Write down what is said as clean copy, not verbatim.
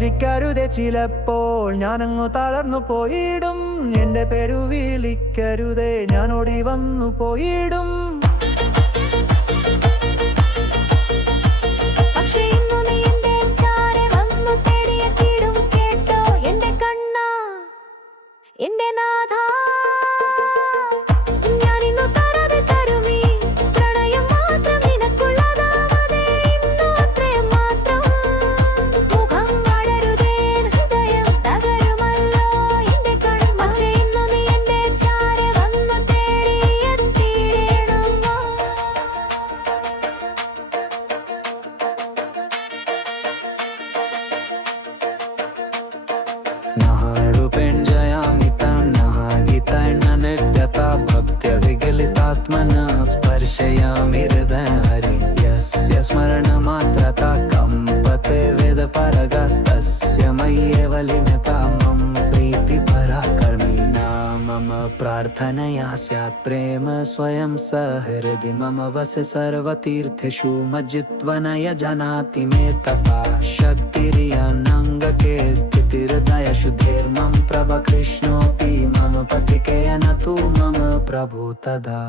ചിരിക്കരുതേ, ചിലപ്പോൾ ഞാനങ്ങു തളർന്നു പോയിടും. എന്റെ പേരു വിളിക്കരുതേ, ഞാൻ ഓടി വന്നു പോയിടും. പക്ഷേ ഇന്നു നീ എന്റെ ചാരെ വന്നു തേടിയെത്തിയിടും. കേട്ടോ എന്റെ കണ്ണാ, എന്റെ നാഥാ, ഞാനിന്നു തരാതെ തരുമീ പ്രണയം മാത്രം നിനക്കുള്ളതാവതേ. ഇന്നു അത്രയും മാത്രം. മുഖം വളരുതേ, ഹൃദയം തകരുമല്ലോ എന്റെ കണ്ണാ. പക്ഷേ ഇന്നു നീ എന്റെ ചാരെ വന്നു തേടിയെത്തിയിടണം. नहारूपेण्जयामि तं नः गीतैर्नृत्यता भक्त्या विगलितात्मना स्पर्शयामि हृदयं हरि यस्य स्मरणमात्रता कम्पते वेदपरगा तस्य मय्येव लीनता मम प्रीतिपराकर्मिणा मम प्रार्थनया स्यात् प्रेम स्वयं सहृदि मम वसे सर्वतीर्थेषु मज्जित्वनय जानाति मे तपा शक्तिरियनङ्गके स्थितिर्दयशुद्धिर्मम प्रभ कृष्णोऽपि मम पथिकेन तु मम प्रभु तदा।